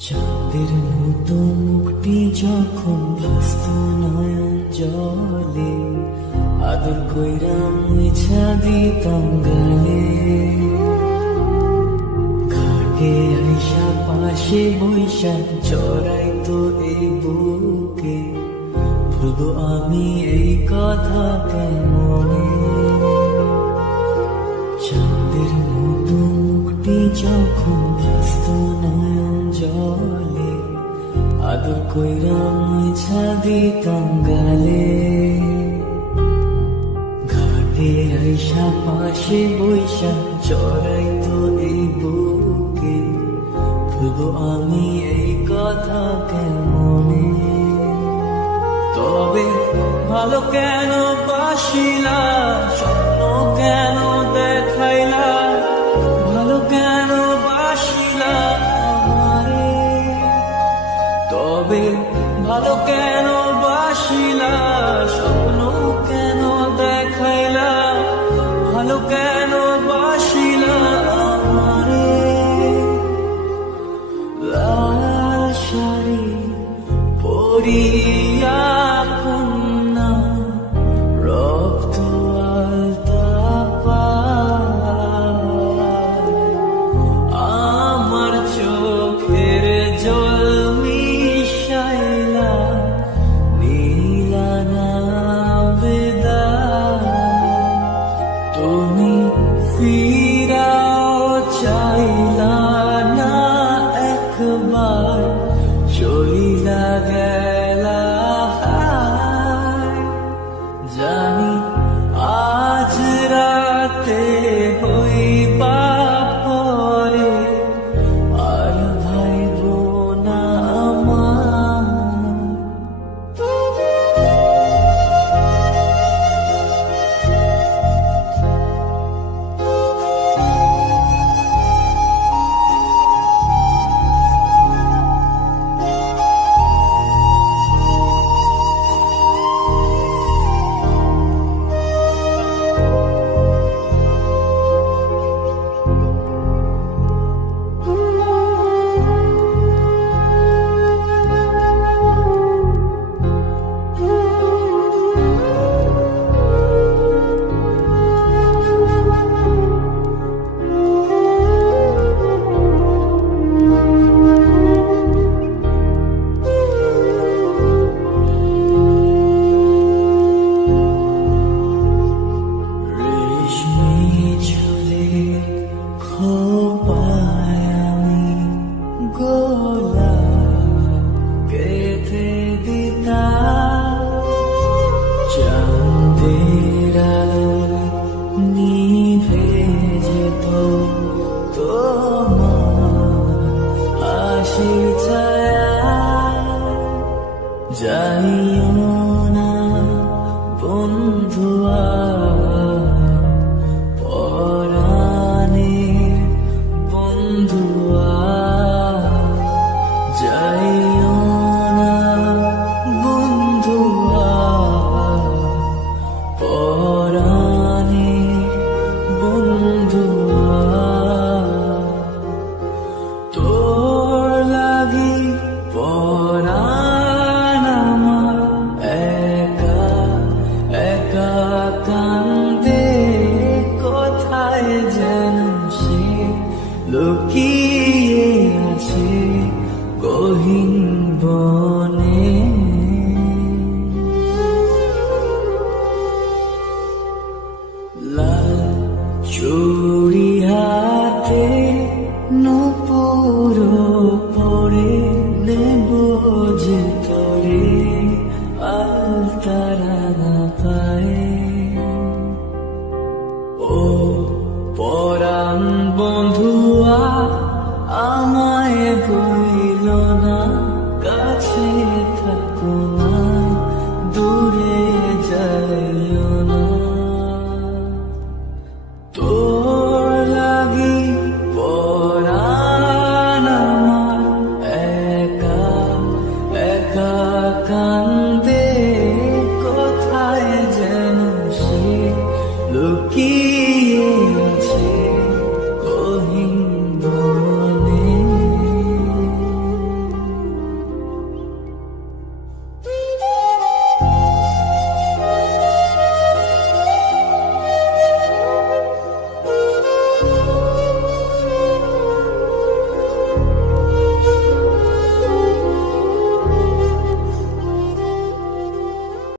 চাঁদের মতো মুখটি যখন ভাসত নয়ন জলে, আদর কইরা মুছা দিতাম গালে। ঘাটে আইসা পাশে বৈশা জড়াইতো এই বুকে, ভুলবো আমি এই কথা কেমনে। চাঁদের মতো মুখটি যখন ভাসত নয়ন জলে, আদর কইরা মুছা দিতাম গালে। ঘাটে আইসা পাশে বৈশা জড়াইতো এই বুকে, ভুলবো আমি এই কথা কেমনে। তবে ভালো কেন বাসিলা, স্বপ্ন কেন দেখাইলা, ভালো কেন বাসিলা আমারে। তবে ভালো কেন বাসিলা, স্বপ্ন কেন দেখাইলা, ভালো কেন বাসিলা আমারে। লাল শাড়ি পরিয়া কন্যা, রক্ত আলতা পায়, আমার চোখের জল মিশাইলা নীলা না বিদায়। তুমি ফিরাও চাইলা না একবার, চইলা গেলা হায়। জানি আজ রাতে হইবা পরে, আর ভাইব না আমার। খোপায় আমি গোলাপকে